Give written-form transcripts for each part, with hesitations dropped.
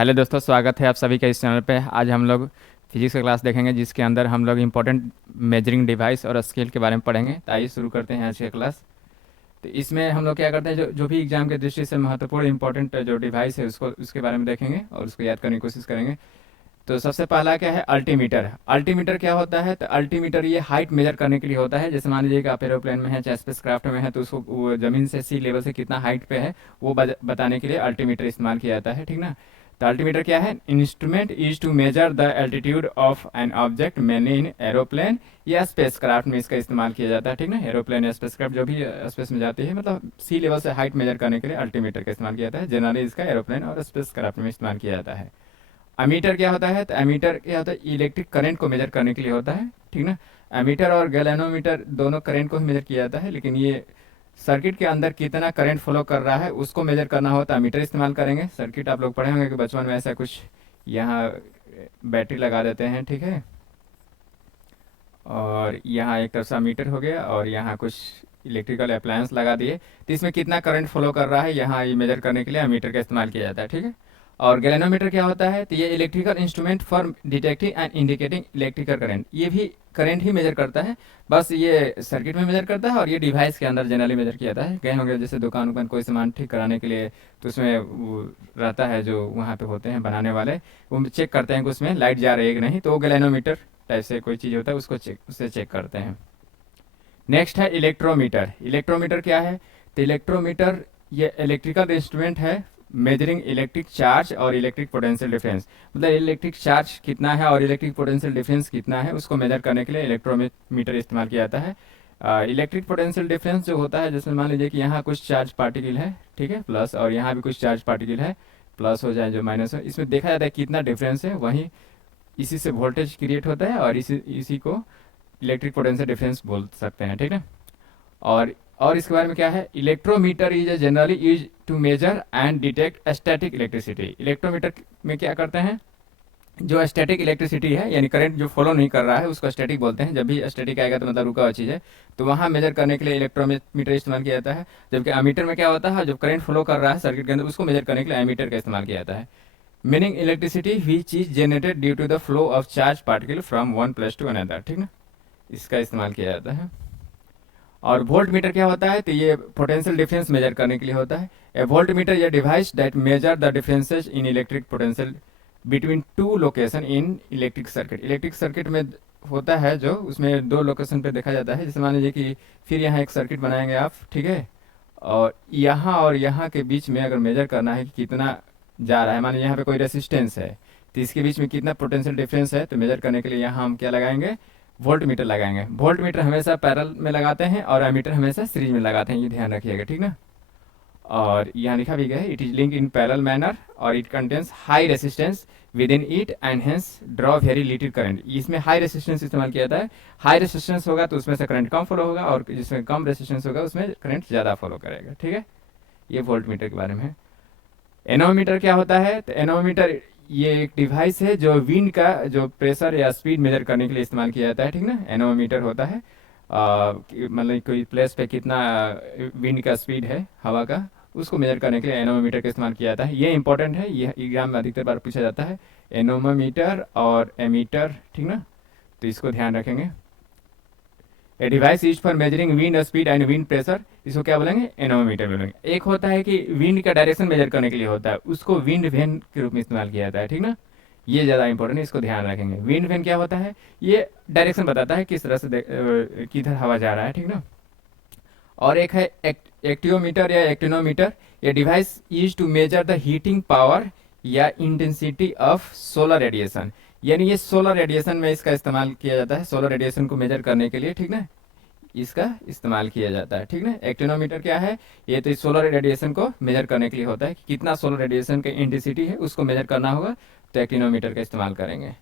Hello दोस्तों, स्वागत है आप सभी का इस चैनल पे। आज हम लोग फिजिक्स का क्लास देखेंगे जिसके अंदर हम लोग इम्पोर्टेंट मेजरिंग डिवाइस और स्केल के बारे में पढ़ेंगे। तो आइए शुरू करते हैं आज की क्लास। तो इसमें हम लोग क्या करते हैं, जो जो भी एग्जाम के दृष्टि से महत्वपूर्ण इंपॉर्टेंट जो डिवाइस है उसको उसके बारे में देखेंगे और उसको याद करने की कोशिश करेंगे। तो सबसे पहला क्या है, अल्टीमीटर। अल्टीमीटर क्या होता है? तो अल्टीमीटर ये हाइट मेजर करने के लिए होता है। जैसे मान लीजिए कि आप एरोप्लेन में है, चाहे स्पेस क्राफ्ट में है, तो उसको वो जमीन से सी लेवल से कितना हाइट पे है वो बताने के लिए अल्टीमीटर इस्तेमाल किया जाता है, ठीक ना। तो अल्टीमीटर क्या है? Instrument is to measure the altitude of an object mainly in aeroplane या स्पेस क्राफ्ट में इसका इस्तेमाल किया जाता है, ठीक ना। एरोप्लेन या स्पेस क्राफ्ट जो भी स्पेस में जाती है, मतलब सी लेवल से हाइट मेजर करने के लिए अल्टीमीटर का इस्तेमाल किया जाता है। जनरली इसका एरोप्लेन और स्पेस क्राफ्ट में इस्तेमाल किया जाता है। एमीटर क्या होता है? तो एमीटर क्या होता है? इलेक्ट्रिक करंट को मेजर करने के लिए होता है, ठीक ना। एमीटर और गैल्वेनोमीटर दोनों करंट को ही मेजर किया जाता है, लेकिन ये सर्किट के अंदर कितना करंट फ्लो कर रहा है उसको मेजर करना हो तो एमीटर इस्तेमाल करेंगे। सर्किट आप लोग पढ़े होंगे कि बचपन में ऐसा कुछ, यहाँ बैटरी लगा देते हैं, ठीक है, और यहाँ एक तरफ से मीटर हो गया और यहाँ कुछ इलेक्ट्रिकल अप्लायंस लगा दिए, तो इसमें कितना करंट फ्लो कर रहा है यहाँ ये मेजर करने के लिए एमीटर का इस्तेमाल किया जाता है, ठीक है। और गैल्वेनोमीटर क्या होता है? तो ये electrical instrument for detecting and indicating electrical current, ये भी करंट ही मेजर करता है। बस ये सर्किट में मेजर करता है और ये डिवाइस के अंदर जनरली मेजर किया जाता है। गए होंगे जैसे दुकान उकान कोई सामान ठीक कराने के लिए, तो उसमें वो रहता है जो वहाँ पे होते हैं बनाने वाले, वो चेक करते हैं कि उसमें लाइट जा रही है कि नहीं, तो वो गैल्वेनोमीटर टाइप से कोई चीज़ होता है उसको उससे चेक करते हैं। नेक्स्ट है इलेक्ट्रोमीटर। इलेक्ट्रोमीटर क्या है? तो इलेक्ट्रोमीटर ये इलेक्ट्रिकल इंस्ट्रूमेंट है मेजरिंग इलेक्ट्रिक चार्ज और इलेक्ट्रिक पोटेंशियल डिफरेंस, मतलब इलेक्ट्रिक चार्ज कितना है और इलेक्ट्रिक पोटेंशियल डिफरेंस कितना है उसको मेजर करने के लिए इलेक्ट्रोमीटर इस्तेमाल किया जाता है। इलेक्ट्रिक पोटेंशियल डिफरेंस जो होता है, जैसे मान लीजिए कि यहाँ कुछ चार्ज पार्टिकल है, ठीक है, प्लस, और यहाँ भी कुछ चार्ज पार्टिकल है, प्लस हो जाए जो माइनस हो, इसमें देखा जाता है कितना डिफरेंस है, वहीं इसी से वोल्टेज क्रिएट होता है और इसी इसी को इलेक्ट्रिक पोटेंशियल डिफरेंस बोल सकते हैं, ठीक है। और इसके बारे में क्या है? Electrometer is generally use to measure and detect static electricity. Electrometer में क्या करते हैं? जो स्टैटिक इलेक्ट्रिसिटी है, यानी करंट जो फॉलो नहीं कर रहा है उसको स्टैटिक बोलते हैं। जब भी स्टैटिक आएगा तो मतलब रुका हुआ चीज़ है, तो वहाँ मेजर करने के लिए इलेक्ट्रोमीटर इस्तेमाल किया जाता है। जबकि एमीटर में क्या होता है? जब करंट फ्लो कर रहा है सर्किट के अंदर उसको मेजर करने के लिए एमीटर का इस्तेमाल किया जाता है। Meaning electricity which is generated due to the flow of charge particle from one place to another, ठीक ना, इसका इस्तेमाल किया जाता है। और वोल्ट मीटर क्या होता है? तो ये पोटेंशियल डिफरेंस मेजर करने के लिए होता है। ए वोल्ट मीटर ये device that measure the differences in electric potential between two location in electric circuit. Electric circuit में होता है जो, उसमें दो लोकेशन पे देखा जाता है। जैसे मान लीजिए कि फिर यहाँ एक सर्किट बनाएंगे आप, ठीक है, और यहाँ के बीच में अगर मेजर करना है कि कितना जा रहा है, मान लीजिए यहाँ पे कोई रेसिस्टेंस है, तो इसके बीच में कितना पोटेंशियल डिफरेंस है, तो मेजर करने के लिए यहाँ हम क्या लगाएंगे? वोल्ट मीटर लगाएंगे। वोल्ट मीटर हमेशा पैरेलल में लगाते हैं और एमीटर हमेशा सीरीज में लगाते हैं, ये ध्यान रखिएगा, ठीक ना। और यहाँ लिखा भी गया है, it is link in parallel manner और it contains high resistance within it and hence draw very little current. इसमें हाई रेसिस्टेंस इस्तेमाल किया जाता है। हाई रेसिस्टेंस होगा तो उसमें से करंट कम फॉलो होगा, और जिसमें कम रेसिस्टेंस होगा उसमें करंट ज़्यादा फॉलो करेगा, ठीक है। ये वोल्ट मीटर के बारे में है। एनोमीटर क्या होता है? तो एनोमीटर ये एक डिवाइस है जो विंड का जो प्रेशर या स्पीड मेजर करने के लिए इस्तेमाल किया जाता है, ठीक ना। एनोमीटर होता है मतलब कोई प्लेस पे कितना विंड का स्पीड है हवा का, उसको मेजर करने के लिए एनोमीटर का इस्तेमाल किया जाता है। ये इंपॉर्टेंट है, ये एग्जाम में अधिकतर बार पूछा जाता है, एनोमीटर और एमीटर, ठीक ना, तो इसको ध्यान रखेंगे। A device use for measuring wind speed and wind pressure, इसको क्या बोलेंगे? एनोमीटर बोलेंगे। एक होता है कि विंड का डायरेक्शन मेजर करने के लिए होता है, उसको विंड वेन के रूप में इस्तेमाल किया जाता है, ठीक ना। ये ज़्यादा इंपॉर्टेंट है, इसको ध्यान रखेंगे। विंड वेन क्या होता है? ये डायरेक्शन बताता है किस तरह से किधर हवा जा रहा है, ठीक ना। और एक है एक्टियोमीटर या एक्टिनोमीटर। ये device use to measure the heating power या इंटेंसिटी ऑफ सोलर रेडिएशन, यानी ये सोलर रेडिएशन में इसका इस्तेमाल किया जाता है, सोलर रेडिएशन को मेजर करने के लिए, ठीक ना, इसका इस्तेमाल किया जाता है, ठीक ना। एक्टिनोमीटर क्या है? ये तो सोलर रेडिएशन को मेजर करने के लिए होता है कि कितना सोलर रेडिएशन का इंटेंसिटी है उसको मेजर करना होगा, तो एक्टिनोमीटर का इस्तेमाल करेंगे।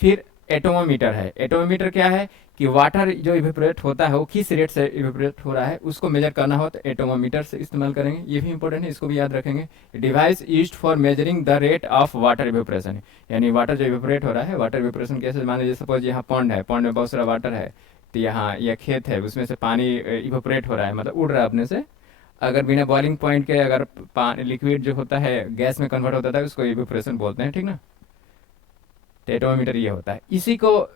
फिर एटोमोमीटर है। एटोमोमीटर क्या है? कि वाटर जो इवेपोरेट होता है वो किस रेट से इवेपोरेट हो रहा है उसको मेजर करना हो तो एटोमोमीटर से इस्तेमाल करेंगे, ये भी इंपॉर्टेंट है, इसको भी याद रखेंगे। Device used for measuring the rate of water evaporation, यानी वाटर जो इवेपोरेट हो रहा है, वाटर इवेपोरेशन कैसे? मान लीजिए सपोज यहाँ पॉन्ड है, पॉन्ड में बहुत सारा वाटर है, तो यहाँ यह खेत है उसमें से पानी इवेपोरेट हो रहा है, मतलब उड़ रहा है अपने से, अगर बिना बॉइलिंग पॉइंट के अगर पानी लिक्विड जो होता है गैस में कन्वर्ट होता है उसको इवेपोरेशन बोलते हैं, ठीक ना। टेटोमीटर ये होता है, इसी को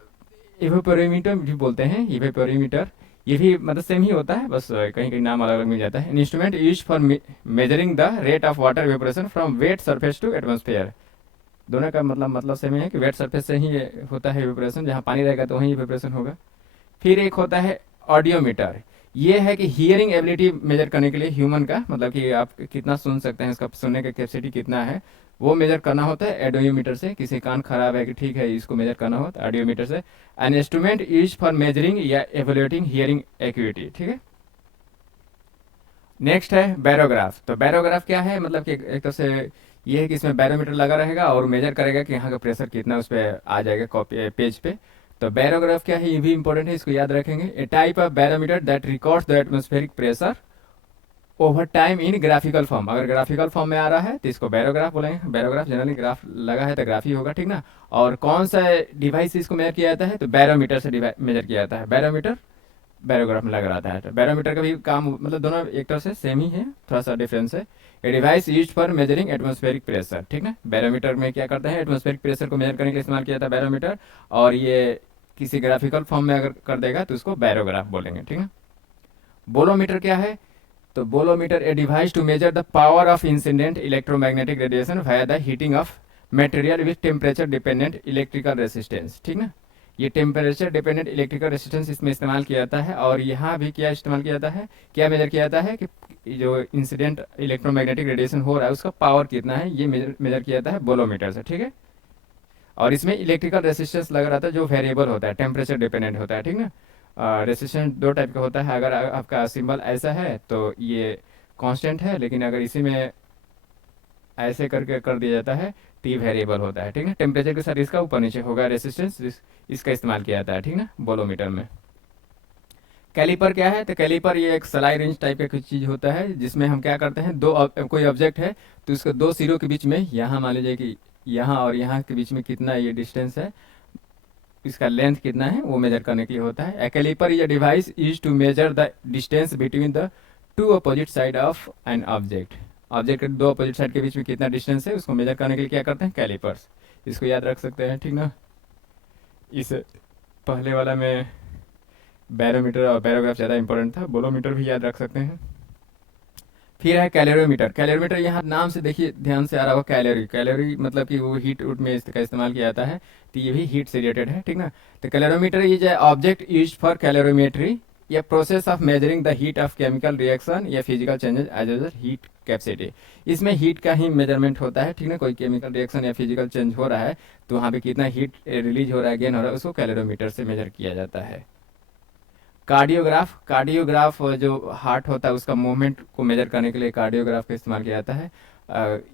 इवेपोरीमीटर भी बोलते हैं, इवेपोरीमीटर। ये भी मतलब सेम ही होता है, बस कहीं कहीं नाम अलग अलग मिल जाता है। Instrument use for measuring the rate of water evaporation from wet surface to atmosphere. दोनों का मतलब सेम ही है कि वेट सरफेस से ही ये होता है इवेपोरेशन, जहाँ पानी रहेगा तो वहीं इवेपोरेशन होगा। फिर एक होता है ऑडियोमीटर। ये है कि हियरिंग एबिलिटी मेजर करने के लिए ह्यूमन का, मतलब कि आप कितना सुन सकते हैं, इसका सुनने का कैपेसिटी कितना है, वो मेजर करना होता है ऑडियोमीटर से। किसी कान खराब है कि ठीक है, इसको मेजर करना होता है ऑडियोमीटर से। N instrument use for measuring या एवेल्युएटिंग हियरिंग एक्यूटी, ठीक है। नेक्स्ट है बैरोग्राफ। तो बैरोग्राफ क्या है, मतलब कि एक तरह से ये है कि इसमें बैरोमीटर लगा रहेगा और मेजर करेगा कि यहाँ का प्रेशर कितना उस पर आ जाएगा कॉपी पेज पे। तो बैरोग्राफ क्या है, ये भी इंपॉर्टेंट है, इसको याद रखेंगे। A type of barometer that records the atmospheric pressure over time in graphical form. अगर ग्राफिकल फॉर्म में आ रहा है तो इसको बैरोग्राफ बोलेंगे। बैरोग्राफ जनरली ग्राफ लगा है तो ग्राफ ही होगा, ठीक ना। और कौन सा डिवाइस इसको मेजर किया जाता है, तो बैरोमीटर से मेजर किया जाता है। बैरोमीटर बैरोग्राफ में लगा रहता है। तो बैरोमीटर का भी काम मतलब दोनों एक तरह से सेम ही है, थोड़ा सा डिफरेंस है। A device use for measuring atmospheric pressure, ठीक है। बैरोमीटर में क्या करता है, एटमॉस्फेरिक प्रेशर को मेजर करने के लिए इस्तेमाल किया जाता है बैरोमीटर। और ये किसी ग्राफिकल फॉर्म में अगर कर देगा तो उसको बैरोग्राफ बोलेंगे, ठीक है। बोलोमीटर क्या है, तो bolometer a device to measure the power of incident electromagnetic radiation via the heating of material with temperature dependent electrical resistance, ठीक ना। ये टेम्परेचर डिपेंडेंट इलेक्ट्रिकल रेसिस्टेंस इसमें इस्तेमाल किया जाता है। और यहाँ भी क्या इस्तेमाल किया जाता है, क्या मेजर किया जाता है कि जो इंसिडेंट इलेक्ट्रोमैग्नेटिक रेडिएशन हो रहा है उसका पावर कितना है, ये मेजर किया जाता है बोलोमीटर से, ठीक है। और इसमें इलेक्ट्रिकल रेसिस्टेंस लगा रहता है जो वेरिएबल होता है, टेम्परेचर डिपेंडेंट होता है, ठीक ना। रेसिस्टेंस दो टाइप का होता है। अगर आपका सिंबल ऐसा है तो ये कांस्टेंट है, लेकिन अगर इसी में ऐसे करके कर दिया जाता है तो ये वेरिएबल होता है, ठीक है। टेम्परेचर के साथ इसका ऊपर नीचे होगा रेसिस्टेंस, इसका इस्तेमाल किया जाता है, ठीक ना, बोलोमीटर में। कैलिपर क्या है, तो कैलिपर ये एक सलाई रेंज टाइप का कुछ चीज़ होता है, जिसमें हम क्या करते हैं, कोई ऑब्जेक्ट है तो उसको दो सिरों के बीच में, यहाँ मान लीजिए कि यहाँ और यहाँ के बीच में कितना ये डिस्टेंस है, इसका लेंथ कितना है, वो मेजर करने के लिए होता है। ए कैलिपर ये device use to measure the distance between the two opposite side of an object. Object के दो अपोजिट साइड के बीच में कितना डिस्टेंस है उसको मेजर करने के लिए क्या करते हैं, कैलिपर्स। इसको याद रख सकते हैं, ठीक ना। इस पहले वाला में बैरोमीटर और बैरोग्राफ ज़्यादा इंपॉर्टेंट था, बोलोमीटर भी याद रख सकते हैं। फिर है कैलोरीमीटर। कैलोरीमीटर यहाँ नाम से देखिए, ध्यान से आ रहा होगा, कैलोरी। कैलोरी मतलब कि वो हीट उट में इसका इस्तेमाल किया जाता है, तो ये भी हीट से रिलेटेड है, ठीक ना। तो calorimeter is a object use for calorimetry या process of measuring the heat of chemical reaction या physical changes as well heat capacity. इसमें हीट का ही मेजरमेंट होता है, ठीक ना। कोई केमिकल रिएक्शन या फिजिकल चेंज हो रहा है तो वहाँ पे कितना हीट रिलीज हो रहा है, गेन हो रहा है, उसको कैलोरीमीटर से मेजर किया जाता है। कार्डियोग्राफ। कार्डियोग्राफ जो हार्ट होता है उसका मूवमेंट को मेजर करने के लिए कार्डियोग्राफ का इस्तेमाल किया जाता है।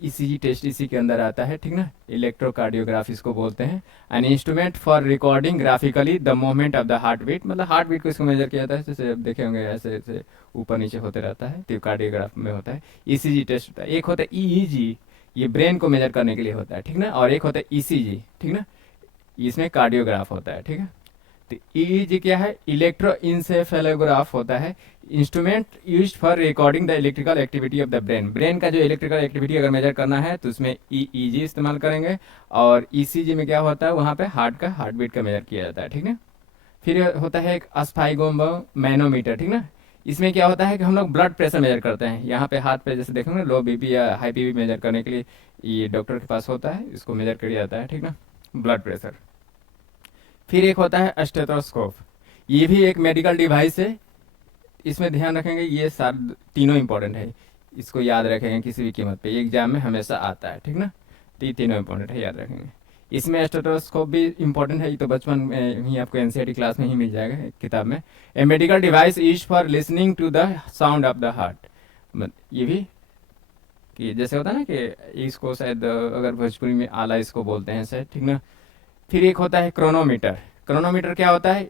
ईसीजी टेस्ट इसी के अंदर आता है, ठीक ना। इलेक्ट्रोकार्डियोग्राफ इसको बोलते हैं। An instrument for recording graphically the movement of the heart beat, मतलब हार्ट बीट को इसको मेजर किया जाता है। जैसे आप देखे होंगे ऐसे ऐसे ऊपर नीचे होते रहता है, तो कार्डियोग्राफ में होता है। ईसीजी टेस्ट होता है। एक होता है ईईजी, ये ब्रेन को मेजर करने के लिए होता है, ठीक ना। और एक होता है ईसीजी, ठीक ना, इसमें कार्डियोग्राफ होता है, ठीक है। तो ईईजी क्या है, इलेक्ट्रो इंसेफेलोग्राफ होता है। Instrument use for recording the electrical activity of the brain. Brain का जो इलेक्ट्रिकल एक्टिविटी अगर मेजर करना है तो उसमें ईईजी इस्तेमाल करेंगे। और ईसीजी में क्या होता है, वहाँ पे हार्ट का हार्ट बीट का मेजर किया जाता है, ठीक है। फिर होता है एक अस्फाइगोम मैनोमीटर, ठीक ना। इसमें क्या होता है कि हम लोग ब्लड प्रेशर मेजर करते हैं। यहाँ पे हाथ पे जैसे देखोगे लो बीपी या हाई बीपी मेजर करने के लिए ये डॉक्टर के पास होता है, इसको मेजर किया जाता है, ठीक ना, ब्लड प्रेशर। फिर एक होता है स्टेथोस्कोप। ये भी एक मेडिकल डिवाइस है। इसमें ध्यान रखेंगे, ये सारे तीनों इंपॉर्टेंट है, इसको याद रखेंगे किसी भी कीमत पे, एग्जाम में हमेशा आता है, ठीक ना। तो ये तीनों इंपॉर्टेंट है, याद रखेंगे। इसमें स्टेथोस्कोप भी इंपॉर्टेंट है, ये तो बचपन में ही आपको एनसीईआरटी क्लास में ही मिल जाएगा किताब में। A medical device use for listening to the sound of the heart. ये भी कि जैसे होता है ना कि इसको शायद अगर भोजपुरी में आला इसको बोलते हैं शायद, ठीक ना। फिर एक होता है क्रोनोमीटर। क्रोनोमीटर क्या होता है,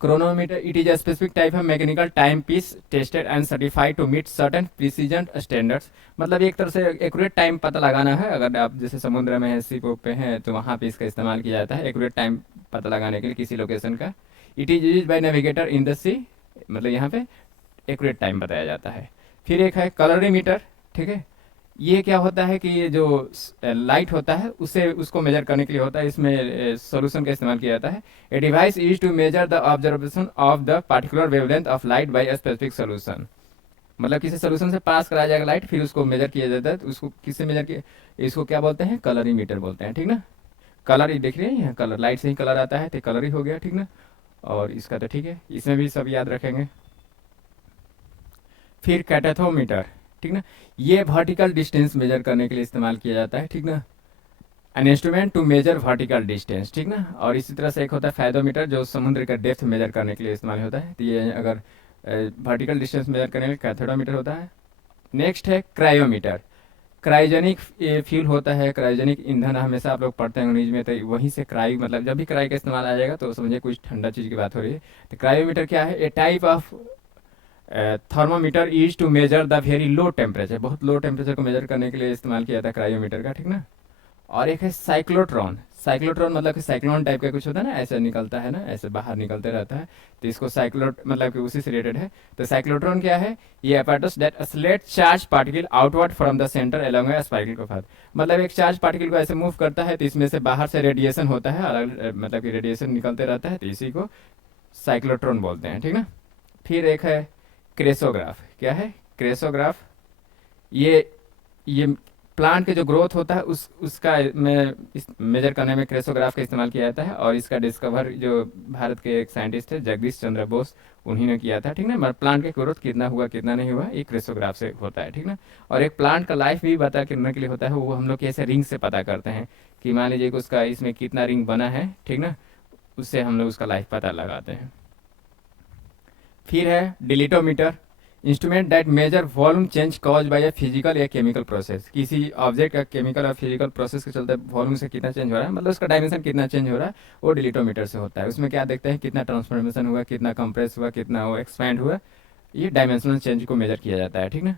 chronometer it is a specific type of mechanical time piece tested and certified to meet certain precision standards. मतलब एक तरह से एक्यूरेट टाइम पता लगाना है। अगर आप जैसे समुद्र में है, शिप पे हैं, तो वहाँ पे इसका इस्तेमाल किया जाता है एक्यूरेट टाइम पता लगाने के लिए किसी लोकेशन का। It is use by navigator in the sea, मतलब यहाँ पे एक्यूरेट टाइम बताया जाता है। फिर एक है कलरीमीटर, ठीक है। ये क्या होता है कि ये जो लाइट होता है उसे उसको मेजर करने के लिए होता है, इसमें सॉल्यूशन का इस्तेमाल किया जाता है। A device use to measure the observation of the particular wavelength of light by a specific solution. मतलब किसी सोल्यूशन से पास कराया जाएगा लाइट, फिर उसको मेजर किया जाता है, तो उसको किससे मेजर किया, इसको क्या बोलते हैं, कलरीमीटर बोलते हैं, ठीक ना। कलर ही देख रहे हैं, यहाँ कलर, लाइट से ही कलर आता है तो कलर ही हो गया, ठीक ना। और इसका तो ठीक है, इसमें भी सब याद रखेंगे। फिर कैटेथोमीटर, ठीक ना, ये वर्टिकल डिस्टेंस मेजर करने के लिए इस्तेमाल किया जाता है, ठीक ना। An instrument to measure vertical distance, ठीक ना। और इसी तरह से एक होता है फायदोमीटर, जो समुद्र का डेप्थ मेजर करने के लिए इस्तेमाल होता है, तो ये अगर वर्टिकल डिस्टेंस मेजर करने के लिए कैथोडोमीटर होता है। नेक्स्ट है क्रायोमीटर। क्रायोजेनिक फ्यूल होता है, क्रायोजेनिक ईंधन हमेशा आप लोग पढ़ते हैं इंग्लिश में, तो वहीं से क्रायो, मतलब जब भी क्रायो का इस्तेमाल आ जाएगा तो समझिए कुछ ठंडा चीज़ की बात हो रही है। तो क्रायोमीटर क्या है, a type of thermometer use to measure the very low temperature, बहुत लो टेम्परेचर को मेजर करने के लिए इस्तेमाल किया जाता है क्रायोमीटर का, ठीक ना। और एक है साइक्लोट्रॉन। साइक्लोट्रॉन मतलब कि साइक्लोन टाइप का कुछ होता है ना, ऐसे निकलता है ना, ऐसे बाहर निकलते रहता है, तो इसको साइक्लो मतलब कि उसी से रिलेटेड है। तो साइक्लोट्रॉन क्या है, ये apparatus that oscillate charge particle outward from the centre along a spherical path। मतलब एक चार्ज पार्टिकल को ऐसे मूव करता है तो इसमें से बाहर से रेडिएशन होता है, अलग मतलब कि रेडिएशन निकलते रहता है, तो इसी को साइक्लोट्रॉन बोलते हैं, ठीक ना। फिर एक है क्रेसोग्राफ। क्या है क्रेसोग्राफ, ये प्लांट के जो ग्रोथ होता है उसका में इस मेजर करने में क्रेसोग्राफ का इस्तेमाल किया जाता है। और इसका डिस्कवर जो भारत के एक साइंटिस्ट थे जगदीश चंद्र बोस, उन्हीं ने किया था, ठीक ना। मतलब प्लांट के ग्रोथ कितना हुआ कितना नहीं हुआ, ये क्रेसोग्राफ से होता है, ठीक ना। और एक प्लांट का लाइफ भी पता करने के लिए होता है, वो हम लोग कैसे रिंग से पता करते हैं कि मान लीजिए कि उसका इसमें कितना रिंग बना है, ठीक ना, उससे हम लोग उसका लाइफ पता लगाते हैं। फिर है dilatometer, instrument that measure volume change cause by a physical या केमिकल प्रोसेस। किसी ऑब्जेक्ट का केमिकल और फिजिकल प्रोसेस के चलते वॉल्यूम से कितना चेंज हो रहा है, मतलब उसका डायमेंशन कितना चेंज हो रहा है, वो डिलीटोमीटर से होता है। उसमें क्या देखते हैं, कितना ट्रांसफॉर्मेशन हुआ, कितना कंप्रेस हुआ, कितना वो एक्सपैंड हुआ, ये डायमेंशनल चेंज को मेजर किया जाता है, ठीक ना।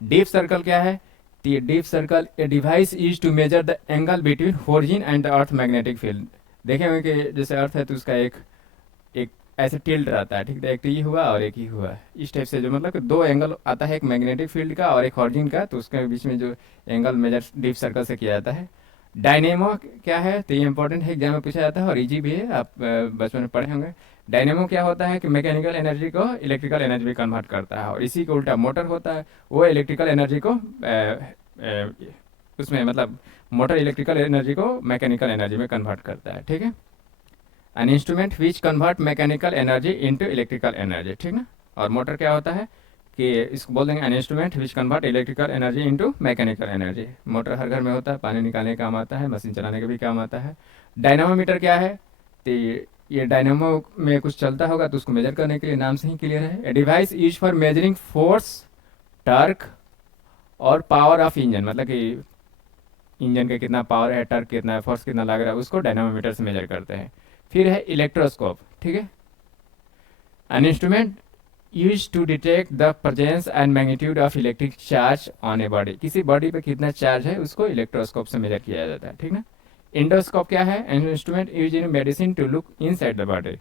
डीप सर्कल क्या है, तो ये dip circle a device use to measure the angle between origin and the earth magnetic field. देखेंगे कि जैसे अर्थ है तो उसका एक एक ऐसे टिल्ट रहता है, ठीक है, एक तो ये हुआ और एक ही हुआ, इस टाइप से जो मतलब कि दो एंगल आता है, एक मैग्नेटिक फील्ड का और एक ऑरिजिन का, तो उसके बीच में जो एंगल मेजर डीप सर्कल से किया जाता है। डायनेमो क्या है, तो ये इंपॉर्टेंट है, एग्जाम में पूछा जाता है और इजी भी है, आप बचपन में पढ़े होंगे। डायनेमो क्या होता है कि मैकेनिकल एनर्जी को इलेक्ट्रिकल एनर्जी में कन्वर्ट करता है, और इसी को उल्टा मोटर होता है, वो इलेक्ट्रिकल एनर्जी को उसमें मतलब मोटर इलेक्ट्रिकल एनर्जी को मैकेनिकल एनर्जी में कन्वर्ट करता है, ठीक है। An instrument which convert mechanical energy into electrical energy, ठीक ना। और मोटर क्या होता है कि इसको बोल देंगे an instrument which convert electrical energy into mechanical energy. Motor हर घर में होता है, पानी निकालने का काम आता है, मशीन चलाने का भी काम आता है। डायनामोमीटर क्या है, तो ये डायनामो में कुछ चलता होगा तो उसको मेजर करने के लिए, नाम से ही क्लियर है। A device use for measuring force, torque और पावर ऑफ इंजन, मतलब कि इंजन का कितना पावर है, टर्क कितना है, फोर्स कितना लग रहा है, उसको डायनामोमीटर से मेजर करते हैं। फिर है इलेक्ट्रोस्कोप, ठीक है, an instrument use to detect the presence and magnitude of electric charge on a body. किसी बॉडी पे कितना चार्ज है उसको इलेक्ट्रोस्कोप से मेजर किया जाता है, ठीक ना। इंडोस्कोप क्या है, an instrument use in medicine to look inside the body.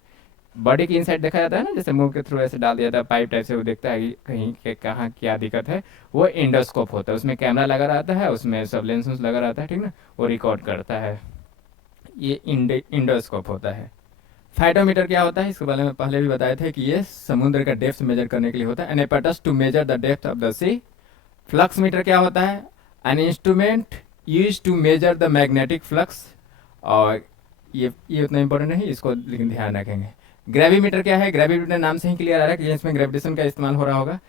Body की इनसाइड देखा जाता है ना, जैसे मुंह के थ्रू ऐसे डाल दिया जाता है पाइप टाइप से, वो देखता है कि कहीं के कहाँ क्या दिक्कत है, वो इंडोस्कोप होता है। उसमें कैमरा लगा रहता है, उसमें सब लेंस लगा रहता है, ठीक ना, वो रिकॉर्ड करता है, ये इंडोस्कोप होता है। फाइटोमीटर क्या होता है, इसके बारे में पहले भी बताए थे कि ये समुद्र का डेप्थ मेजर करने के लिए होता है। An apparatus to measure the depth of the sea. Flux meter क्या होता है, an instrument use to measure the magnetic flux. और ये उतना इंपॉर्टेंट नहीं, इसको लेकिन ध्यान रखेंगे। ग्रेविमीटर क्या है, ग्रेविमीटर नाम से ही क्लियर आ रहा है कि इसमें ग्रेविटेशन का इस्तेमाल हो रहा होगा।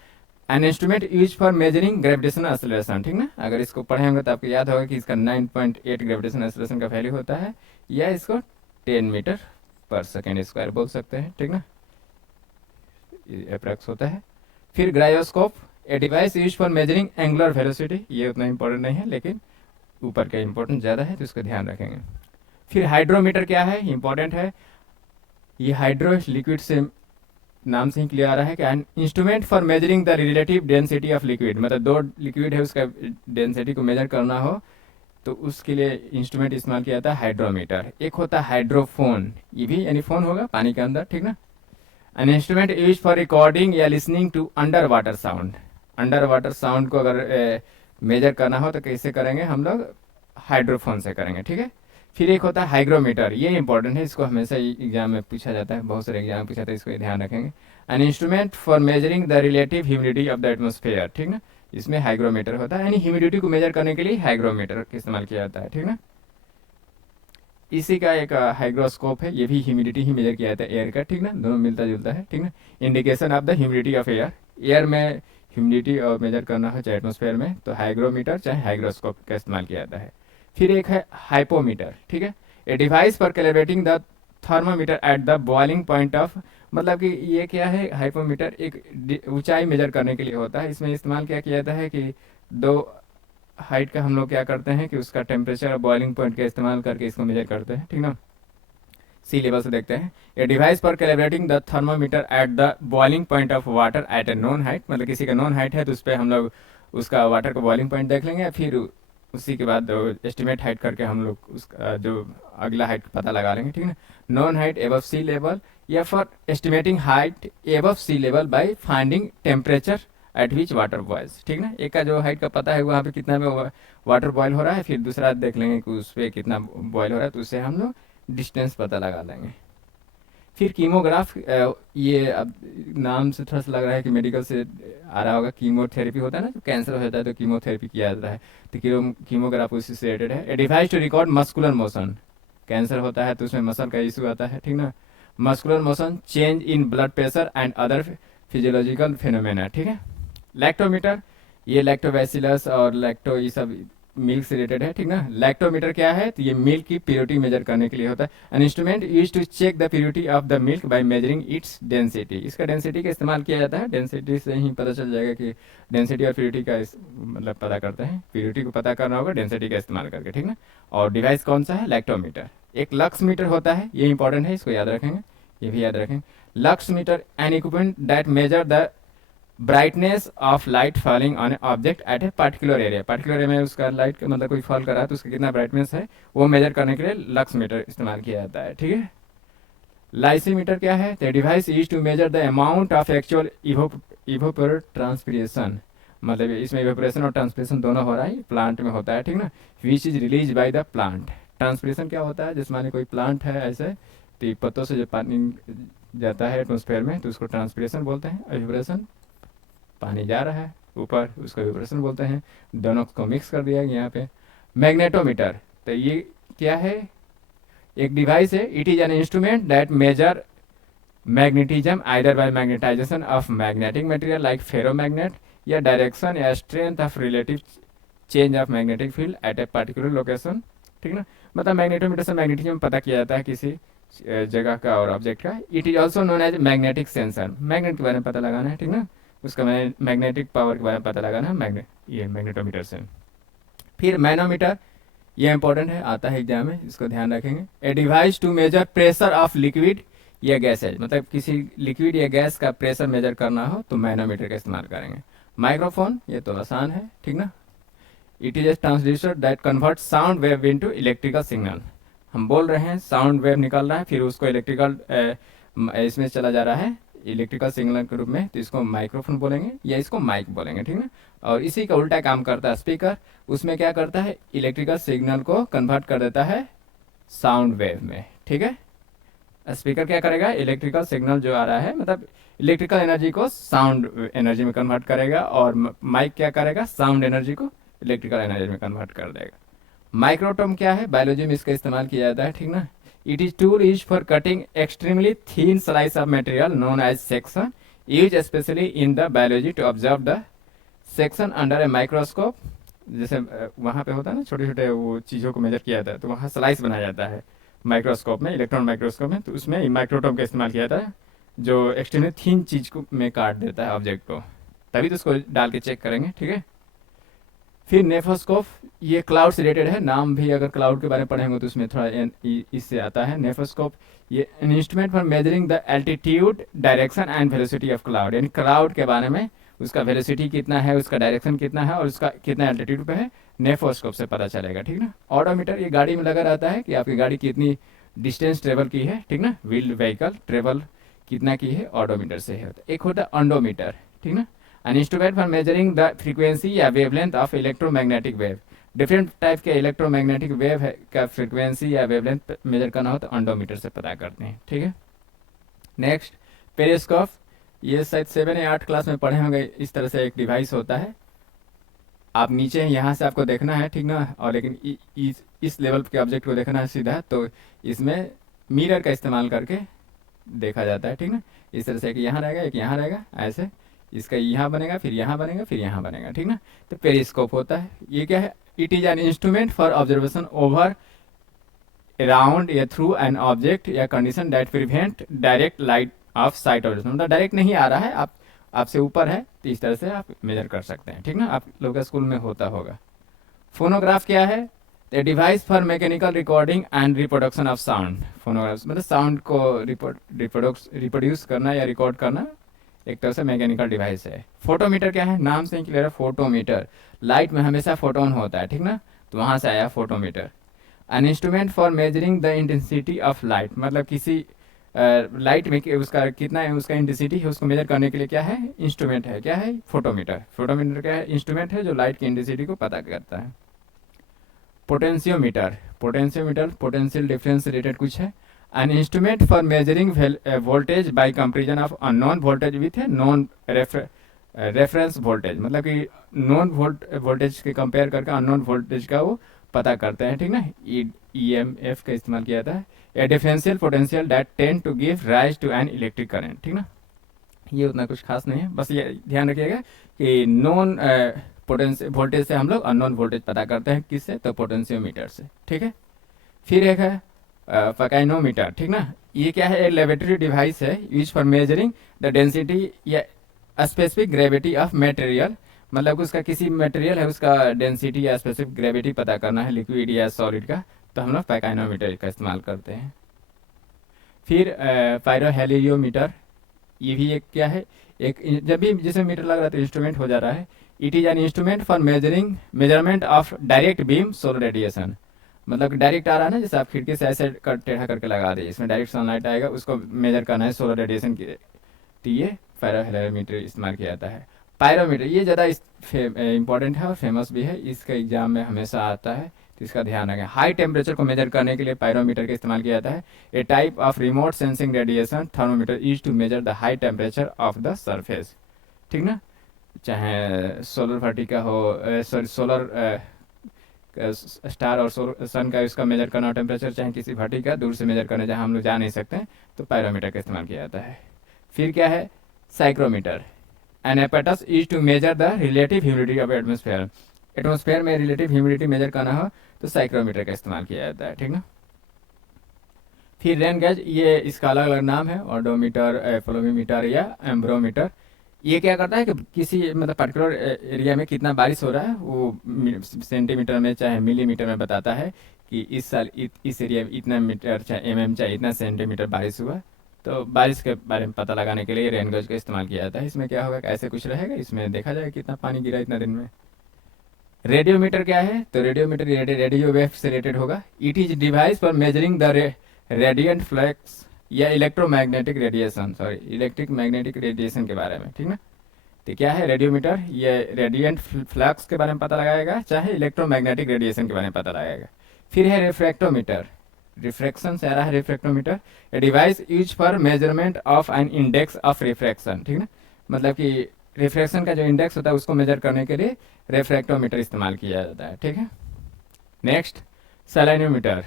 N instrument use for measuring gravitational acceleration, ठीक ना। अगर इसको पढ़े होंगे तो आपको याद होगा कि इसका 9.8 ग्रेविटेशनल एक्सेलरेशन का वैल्यू होता है, या इसको 10 मीटर पर सेकेंड स्क्वायर बोल सकते हैं, ठीक ना, अप्रॉक्स होता है। फिर gyroscope, a device use for measuring angular velocity. ये उतना इंपॉर्टेंट नहीं है, लेकिन ऊपर का इंपॉर्टेंट ज़्यादा है तो इसको ध्यान रखेंगे। फिर हाइड्रोमीटर क्या है, इंपॉर्टेंट है, ये हाइड्रो लिक्विड से नाम से ही क्लियर आ रहा है कि N instrument for measuring the relative density of liquid. मतलब दो लिक्विड है, उसका डेंसिटी को मेजर करना हो तो उसके लिए इंस्ट्रूमेंट इस्तेमाल किया जाता है हाइड्रोमीटर। एक होता है हाइड्रोफोन, ये भी यानी फोन होगा पानी के अंदर, ठीक ना। An instrument use for recording या listening to underwater sound. Underwater sound को अगर मेजर करना हो तो कैसे करेंगे हम लोग, हाइड्रोफोन से करेंगे, ठीक है। फिर एक होता है हाइग्रोमीटर, ये इंपॉर्टेंट है, इसको हमेशा एग्जाम में पूछा जाता है, बहुत सारे एग्जाम में पूछा जाता है, इसको ध्यान रखेंगे। N instrument for measuring the relative humidity of the atmosphere, ठीक ना, इसमें हाइग्रोमीटर होता है, यानी ह्यूमिडिटी को मेजर करने के लिए हाइग्रोमीटर का इस्तेमाल किया जाता है, ठीक ना। इसी का एक हाइग्रोस्कोप है, ये भी ह्यूमिडिटी ही मेजर किया जाता है एयर का, ठीक ना, दोनों मिलता जुलता है, ठीक ना। Indication of the humidity of air, air में ह्यूमिडिटी और मेजर करना हो चाहे एटमोस्फेयर में, तो हाइग्रोमीटर चाहे हाइग्रोस्कोप का इस्तेमाल किया जाता है। फिर एक है हाइपोमीटर, ठीक है, a device for calibrating the thermometer at the boiling point of, मतलब कि ये क्या है, हाइपोमीटर एक ऊंचाई मेजर करने के लिए होता है। इसमें इस्तेमाल क्या किया जाता है कि दो हाइट का हम लोग क्या करते हैं कि उसका टेम्परेचर और बॉइलिंग पॉइंट का इस्तेमाल करके इसको मेजर करते हैं, ठीक ना। सी लेवल से देखते हैं, a device for calibrating the thermometer at the boiling point of water at a known height, मतलब किसी का नोन हाइट है तो उस पर हम लोग उसका वाटर का बॉइलिंग पॉइंट देख लेंगे, फिर उसी के बाद एस्टिमेट हाइट करके हम लोग उसका जो अगला हाइट पता लगा लेंगे, ठीक है ना। Known height above sea level, या for estimating height above sea level by finding temperature at which water boils, ठीक ना। एक का जो हाइट का पता है वहाँ पे कितना में वाटर बॉयल हो रहा है, फिर दूसरा देख लेंगे कि उस पर कितना बॉयल हो रहा है, तो उससे हम लोग डिस्टेंस पता लगा लेंगे। फिर कीमोग्राफ, ये अब नाम से थोड़ा सा लग रहा है कि मेडिकल से आ रहा होगा, कीमोथेरेपी होता है ना, तो कैंसर हो जाता है तो कीमोथेरेपी किया जाता है, तो कीमोग्राफ उसी से रिलेटेड है। A device to record muscular motion, cancer होता है तो उसमें मसल का इशू आता है, ठीक ना। Muscular motion, change in blood pressure and other physiological phenomena, ठीक है। लैक्टोमीटर, ये लैक्टोबैसिलस और लैक्टो ये सब मिल्क से रिलेटेड है, ठीक ना। लैक्टोमीटर क्या है, तो ये मिल्क की प्योरिटी मेजर करने के लिए होता है। An instrument use to check the purity of the milk by measuring its density, इसका डेंसिटी का इस्तेमाल किया जाता है, डेंसिटी से ही पता चल जाएगा कि डेंसिटी और प्योरिटी का मतलब पता करते हैं, प्योरिटी को पता करना होगा डेंसिटी का इस्तेमाल करके, ठीक ना। और डिवाइस कौन सा है, लैक्टोमीटर। एक लक्स मीटर होता है, ये इंपॉर्टेंट है, इसको याद रखेंगे, ये भी याद रखेंगे। Lux meter, N equipment that measure the brightness of light falling on A object at a particular area, particular area में उसका लाइट का मतलब कोई फॉल कर रहा है तो उसका कितना ब्राइटनेस है वो मेजर करने के लिए लक्स मीटर इस्तेमाल किया जाता है, ठीक है। लाइसीमीटर क्या है, the device use to measure the amount of actual evaporate transpiration, मतलब इसमें इवोपोरेशन और ट्रांसपिरेशन दोनों हो रहा है, प्लांट में होता है, ठीक ना। Which is release by the plant, transpiration क्या होता है, जैसे माने कोई प्लांट है ऐसे, तो पत्तों से जो पानी जाता है एटमोस्फेयर में तो उसको ट्रांसपिरेशन बोलते हैं, इवोपोरेशन पानी जा रहा है ऊपर उसको विब्रेशन बोलते हैं, दोनों को मिक्स कर दिया यहाँ पे। मैग्नेटोमीटर, तो ये क्या है, एक डिवाइस है, it is an instrument that measure magnetism either by magnetization of magnetic material like ferromagnet, या डायरेक्शन या strength of relative change of magnetic field at a particular location, ठीक ना। मतलब मैग्नेटोमीटर से मैग्नेटिज्म पता किया जाता है किसी जगह का और ऑब्जेक्ट का। It is also known as magnetic sensor, magnet के बारे में पता लगाना है, ठीक ना, उसका मैग्नेटिक पावर के बारे में पता लगाना है, ये मैग्नेटोमीटर से। फिर मैनोमीटर, ये इंपॉर्टेंट है, आता है एग्जाम में, इसको ध्यान रखेंगे। A device to measure pressure of liquid या गैसेज, मतलब किसी लिक्विड या गैस का प्रेशर मेजर करना हो तो मैनोमीटर का इस्तेमाल करेंगे। माइक्रोफोन, ये तो आसान है, ठीक ना। It is a transducer that convert sound wave into electrical signal, हम बोल रहे हैं साउंड वेव निकल रहा है फिर उसको इलेक्ट्रिकल इसमें चला जा रहा है इलेक्ट्रिकल सिग्नल के रूप में, तो इसको माइक्रोफोन बोलेंगे या इसको माइक बोलेंगे, ठीक ना। और इसी का उल्टा काम करता है स्पीकर, उसमें क्या करता है, इलेक्ट्रिकल सिग्नल को कन्वर्ट कर देता है साउंड वेव में, ठीक है। स्पीकर क्या करेगा, इलेक्ट्रिकल सिग्नल जो आ रहा है मतलब इलेक्ट्रिकल एनर्जी को साउंड एनर्जी में कन्वर्ट करेगा, और माइक क्या करेगा, साउंड एनर्जी को इलेक्ट्रिकल एनर्जी में कन्वर्ट कर देगा। माइक्रोटोम क्या है, बायोलॉजी में इसका इस्तेमाल किया जाता है, ठीक ना। It is tool used for cutting extremely thin slice of material known as section, used especially in the biology to observe the section under a microscope. जैसे वहाँ पे होता है ना छोटे छोटे वो चीज़ों को मेजर किया जाता है तो वहाँ स्लाइस बनाया जाता है माइक्रोस्कोप में, इलेक्ट्रॉन माइक्रोस्कोप में, तो उसमें माइक्रोटोम का इस्तेमाल किया जाता है जो एक्सट्रीमली थिन चीज़ को में काट देता है ऑब्जेक्ट को, तभी तो उसको डाल के चेक करेंगे, ठीक है। फिर नेफोस्कोप, ये क्लाउड से रिलेटेड है, नाम भी अगर क्लाउड के बारे में पढ़ेंगे तो उसमें थोड़ा इससे आता है। नेफोस्कोप ये N instrument for measuring the altitude direction and velocity of cloud, यानी क्लाउड के बारे में उसका वेलोसिटी कितना है, उसका डायरेक्शन कितना है और उसका कितना एल्टीट्यूड पे है, नेफोस्कोप से पता चलेगा, ठीक ना। ऑडोमीटर, ये गाड़ी में लगा रहता है कि आपकी गाड़ी कितनी डिस्टेंस ट्रेवल की है, ठीक ना, व्हील्ड व्हीकल ट्रेवल कितना की है, ऑडोमीटर से है। एक होता है अंडोमीटर, ठीक ना। An instrument for measuring the frequency या wavelength of electromagnetic wave. Different type के इलेक्ट्रोमैग्नेटिक वेव है का फ्रीक्वेंसी या वेवलेंथ मेजर करना हो तो अंडोमीटर से पता करते हैं, ठीक है। Next, periscope. ये शायद 7 या 8 क्लास में पढ़े होंगे। इस तरह से एक डिवाइस होता है, आप नीचे यहाँ से आपको देखना है, ठीक ना, और लेकिन इस लेवल के ऑब्जेक्ट को देखना है सीधा, तो इसमें मिरर का इस्तेमाल करके देखा जाता है, ठीक ना। इस तरह से एक यहाँ रहेगा, एक यहाँ रहेगा, ऐसे इसका यहाँ बनेगा, फिर यहाँ बनेगा, फिर यहाँ बनेगा, ठीक ना। तो पेरिस्कोप होता है। ये क्या है? It is an instrument for observation over around या थ्रू एन ऑब्जेक्ट या condition that prevent direct light of site observation. मतलब डायरेक्ट नहीं आ रहा है, आप आपसे ऊपर है, तो इस तरह से आप मेजर कर सकते हैं, ठीक ना। आप लोगों का स्कूल में होता होगा। फोनोग्राफ क्या है? The device for mechanical recording and reproduction of sound. Phonograph मतलब साउंड को रिप्रोड्यूस करना या रिकॉर्ड करना, एक तरह से मैकेनिकल डिवाइस है। फोटोमीटर क्या है? नाम से ही क्लियर है, फोटोमीटर। लाइट में हमेशा फोटोन होता है, ठीक ना, तो वहाँ से आया photometer. N instrument for measuring the intensity of light, मतलब किसी लाइट में उसका कितना है, उसका इंटेंसिटी है, उसको मेजर करने के लिए क्या है? इंस्ट्रूमेंट है। क्या है? फोटोमीटर। फोटोमीटर क्या है? इंस्ट्रूमेंट है जो लाइट की इंटेंसिटी को पता करता है। Potentiometer. Potentiometer potential difference related कुछ है। An instrument for measuring voltage bye comparison of unknown voltage with है नॉन रेफरेंस वोल्टेज, मतलब कि नॉन वोल्टेज के कंपेयर करके अननोन वोल्टेज का वो पता करते हैं, ठीक ना। EMF का इस्तेमाल किया जाता है। A differential potential that tend to give rise to an electric current, ठीक ना। ये उतना कुछ खास नहीं है, बस ये ध्यान रखिएगा कि नॉन पोटेंशियल वोल्टेज से हम लोग अननोन वोल्टेज पता करते हैं, किससे? तो पोटेंशियोमीटर से, ठीक है। फिर एक है पकाइनोमीटर, ठीक ना। ये क्या है? एक लेबोरेटरी डिवाइस है use for measuring the density या स्पेसिफिक ग्रेविटी ऑफ मटेरियल, मतलब उसका किसी मटेरियल है उसका डेंसिटी या स्पेसिफिक ग्रेविटी पता करना है, लिक्विड या सॉलिड का, तो हम लोग पैकाइनोमीटर का इस्तेमाल करते हैं। फिर पायरोहेलियोमीटर, ये भी एक क्या है? एक जब भी जिसमें मीटर लग रहा है तो इंस्ट्रूमेंट हो जा रहा है। It is an instrument for measurement of direct beam solar radiation, मतलब डायरेक्ट आ रहा है ना, जैसे आप खिड़की से ऐसे टेढ़ा करके लगा दे, इसमें डायरेक्ट सनलाइट आएगा, उसको मेजर करना है सोलर रेडिएशन की, तो ये पायरोहेलियोमीटर इस्तेमाल किया जाता है। पायरोमीटर ये ज़्यादा इंपॉर्टेंट है और फेमस भी है, इसका एग्जाम में हमेशा आता है, तो इसका ध्यान रखें। हाई टेम्परेचर को मेजर करने के लिए पायरोमीटर का इस्तेमाल किया जाता है। A type of remote sensing radiation thermometer use to measure the high temperature of the surface, ठीक ना। चाहे सोलर वर्टिका हो, सॉरी सोलर स्टार और सन का इसका मेजर करना टेम्परेचर, चाहे किसी भट्टी का दूर से मेजर करना, जहाँ हम लोग जा नहीं सकते, तो पायरोमीटर का इस्तेमाल किया जाता है। फिर क्या है? Psychrometer. An apparatus use to measure the relative humidity of atmosphere. Atmosphere में रिलेटिव ह्यूमिडिटी मेजर करना हो तो साइक्रोमीटर का इस्तेमाल किया जाता है, ठीक ना। फिर रेन गेज, ये इसका अलग अलग नाम है, ऑडोमीटर, फ्लोमीमीटर या एम्ब्रोमीटर। ये क्या करता है कि किसी मतलब पर्टिकुलर एरिया में कितना बारिश हो रहा है वो सेंटीमीटर में चाहे मिलीमीटर में बताता है कि इस साल इस एरिया में इतना मीटर चाहे चाहे इतना सेंटीमीटर बारिश हुआ। तो बारिश के बारे में पता लगाने के लिए रेन गेज का इस्तेमाल किया जाता है। इसमें क्या होगा कि ऐसे कुछ रहेगा, इसमें देखा जाएगा कितना पानी गिरा इतना दिन में। रेडियोमीटर क्या है? तो रेडियोमीटर रेडियो वेव से रिलेटेड होगा। It is device for measuring the radiant flux या electromagnetic radiation, sorry electric magnetic radiation के बारे में, ठीक ना। तो क्या है रेडियोमीटर? ये रेडियंट फ्लक्स के बारे में पता लगाएगा, चाहे इलेक्ट्रोमैग्नेटिक रेडिएशन के बारे में पता लगाएगा। फिर है रिफ्रैक्टोमीटर, रिफ्रैक्शन से आ रहा है refractometer. A device use for measurement of an index of refraction, ठीक ना, मतलब कि रिफ्रैक्शन का जो इंडेक्स होता है उसको मेजर करने के लिए रिफ्रैक्टोमीटर इस्तेमाल किया जाता है, ठीक है। नेक्स्ट, सैलिनोमीटर।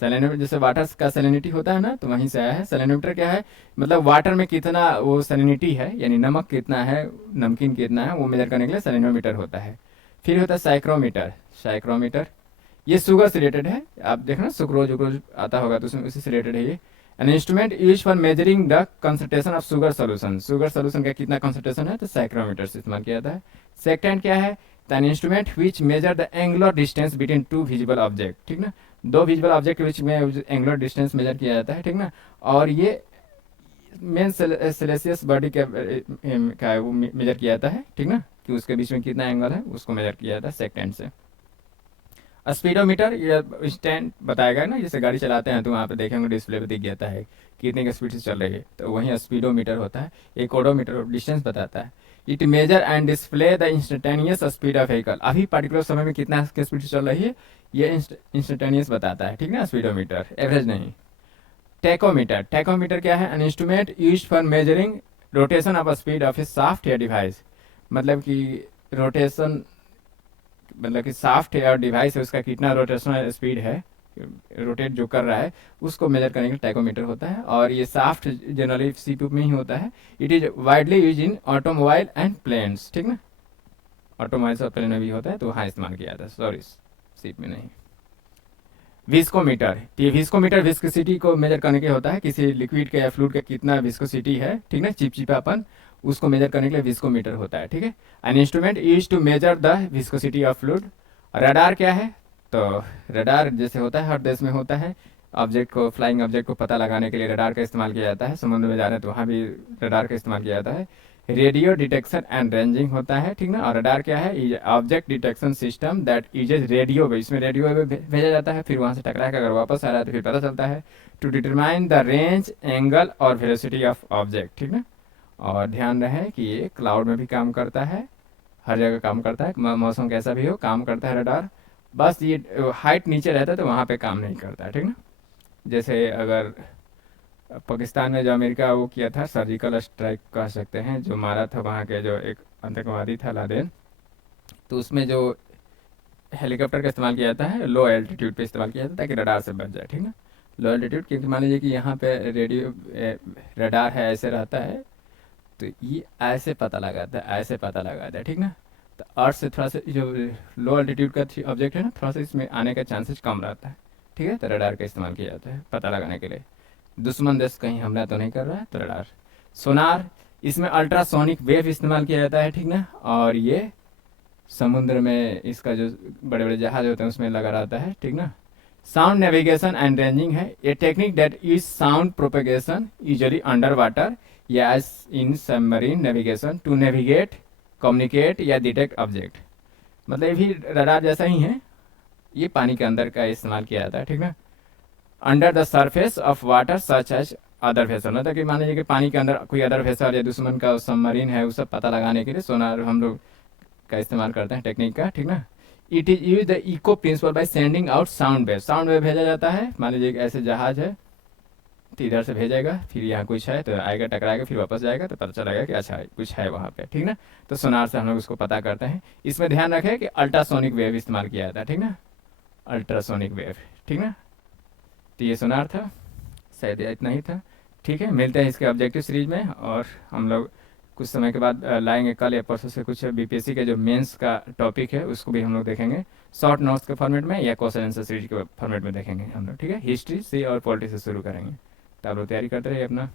सैलिनोमीटर जैसे वाटर का सैलिनिटी होता है ना, तो वहीं से आया है। सैलिनोमीटर क्या है? मतलब वाटर में कितना वो सैलिनिटी है, यानी नमक कितना है, नमकीन कितना है, वो मेजर करने के लिए सैलिनोमीटर होता है। फिर होता है साइक्रोमीटर। साइक्रोमीटर ये शुगर से रिलेटेड है, आप देखना सुक्रोज उक्रोज आता होगा तो उसमें उसी से रिलेटेड है ये। N instrument use for measuring the concentration of sugar solution. Sugar solution का कितना कंसंट्रेशन है, तो साइक्रोमीटर से इस्तेमाल किया जाता है। सेकंड क्या है? An instrument which measure the angular distance between two visible object, ठीक ना, दो विजिबल ऑब्जेक्ट के बीच में एंगुलर डिस्टेंस मेजर किया जाता है, ठीक ना। और ये मेन सेलेसियस बॉडी का वो मेजर किया जाता है, ठीक ना, कि उसके बीच में कितना एंगल है उसको मेजर किया जाता है सेकंड से। स्पीडोमीटर ये स्टैंड बताएगा ना, जैसे गाड़ी चलाते हैं तो वहाँ पे देखेंगे डिस्प्ले पे दिख जाता है कितने की स्पीड से चल रही है, तो वहीं स्पीडोमीटर होता है। एक ओडोमीटर डिस्टेंस बताता है। It measure and display the instantaneous speed of vehicle, अभी पर्टिकुलर समय में कितना की स्पीड चल रही है ये इंस्टेंटेनियस बताता है, ठीक ना, स्पीडोमीटर, एवरेज नहीं। टेकोमीटर, टेकोमीटर क्या है, an instrument used for measuring rotation of speed of A shaft या डिवाइस, मतलब कि रोटेशन, मतलब कि शाफ्ट है और डिवाइस है उसका कितना रोटेशनल स्पीड है, रोटेट जो कर रहा है उसको मेजर करने के लिए टैकोमीटर होता है। और ये शाफ्ट जनरली सीपी में ही होता है। It is widely use in automobile and planes, ठीक ना, ऑटोमोबाइल और प्लेन में भी होता है तो वहाँ इस्तेमाल किया जाता है, सॉरी सीप में नहीं। विस्कोमीटर, ये विस्कोमीटर विस्कोसिटी को मेजर करने के होता है, किसी लिक्विड के या फ्लूइड का कितना विस्कोसिटी है, ठीक ना, चिपचिपापन, उसको मेजर करने के लिए विस्कोमीटर होता है, ठीक है। An instrument use to measure the viscosity of fluid. Radar क्या है, तो रडार जैसे होता है हर देश में होता है, ऑब्जेक्ट को, फ्लाइंग ऑब्जेक्ट को पता लगाने के लिए रडार का इस्तेमाल किया जाता है, समुद्र में जा रहे हैं तो वहाँ भी रडार का इस्तेमाल किया जाता है। रेडियो डिटेक्शन एंड रेंजिंग होता है, ठीक ना। और रडार क्या है, object detection system that usage radio wave, इसमें रेडियो वेव भेजा जाता है, फिर वहाँ से टकरा कर अगर वापस आ रहा है तो फिर पता चलता है to determine the range, angle और वेलोसिटी ऑफ ऑब्जेक्ट, ठीक ना। और ध्यान रहे कि ये क्लाउड में भी काम करता है, हर जगह काम करता है, मौसम कैसा भी हो काम करता है रडार। बस ये हाइट नीचे रहता है तो वहाँ पे काम नहीं करता है, ठीक ना। जैसे अगर पाकिस्तान में जो अमेरिका वो किया था, सर्जिकल स्ट्राइक कह सकते हैं, जो मारा था वहाँ के जो एक आतंकवादी था लादेन, तो उसमें जो हेलीकॉप्टर का इस्तेमाल किया जाता है लो एल्टीट्यूड पे इस्तेमाल किया जाता है ताकि रडार से बच जाए, ठीक ना। लो एल्टीट्यूड क्योंकि मान लीजिए कि यहाँ पे रेडियो रडार है, ऐसे रहता है तो ये ऐसे पता लगाता है, ऐसे पता लगाता है, ठीक ना। तो अर्थ से थोड़ा सा जो लो एल्टीट्यूड का ऑब्जेक्ट है ना, थोड़ा सा इसमें आने का चांसेस कम रहता है, ठीक है। तो रडार का इस्तेमाल किया जाता है पता लगाने के लिए, दुश्मन देश कहीं हमला तो नहीं कर रहा है तो रडार। सोनार, इसमें अल्ट्रासोनिक वेव इस्तेमाल किया जाता है, ठीक ना। और ये समुद्र में इसका जो बड़े बड़े जहाज होते हैं उसमें लगा रहता है, ठीक ना। साउंड नेविगेशन एंड रेंजिंग है, a technique that use sound propagation usually under water या in submarine navigation to navigate, communicate या डिटेक्ट ऑब्जेक्ट, मतलब ये भी रडार जैसा ही है, ये पानी के अंदर का इस्तेमाल किया जाता है, ठीक ना। Under the surface of water such as other vessel, मतलब कि मान लीजिए कि पानी के अंदर कोई अदर वेसल या दुश्मन का सबमरीन है, उस सब पता लगाने के लिए सोनार हम लोग का इस्तेमाल करते हैं टेक्निक का, ठीक ना। It is use the echo principle by sending out sound wave, sound wave भेजा जाता है, मान लीजिए ऐसे जहाज है तो इधर से भेजेगा, फिर यहाँ कुछ है तो आएगा, टकराएगा, फिर वापस जाएगा तो पता चलेगा कि अच्छा कुछ है वहाँ पे, ठीक ना। तो सोनार से हम लोग उसको पता करते हैं। इसमें ध्यान रखें कि अल्ट्रासोनिक वेव इस्तेमाल किया जाता है, ठीक ना, अल्ट्रासोनिक वेव, ठीक ना। तो ये सोनार था, शायद इतना ही था, ठीक है। मिलते हैं इसके ऑब्जेक्टिव सीरीज में, और हम लोग कुछ समय के बाद लाएंगे कल या परसों से कुछ बीपीएससी के जो मेंस का टॉपिक है उसको भी हम लोग देखेंगे, शॉर्ट नोट्स के फॉर्मेट में या क्वेश्चन आंसर सीरीज के फॉर्मेट में देखेंगे हम लोग, ठीक है। हिस्ट्री से और पॉलिटिक्स से शुरू करेंगे, तो आप लोग तैयारी करते रहिए अपना।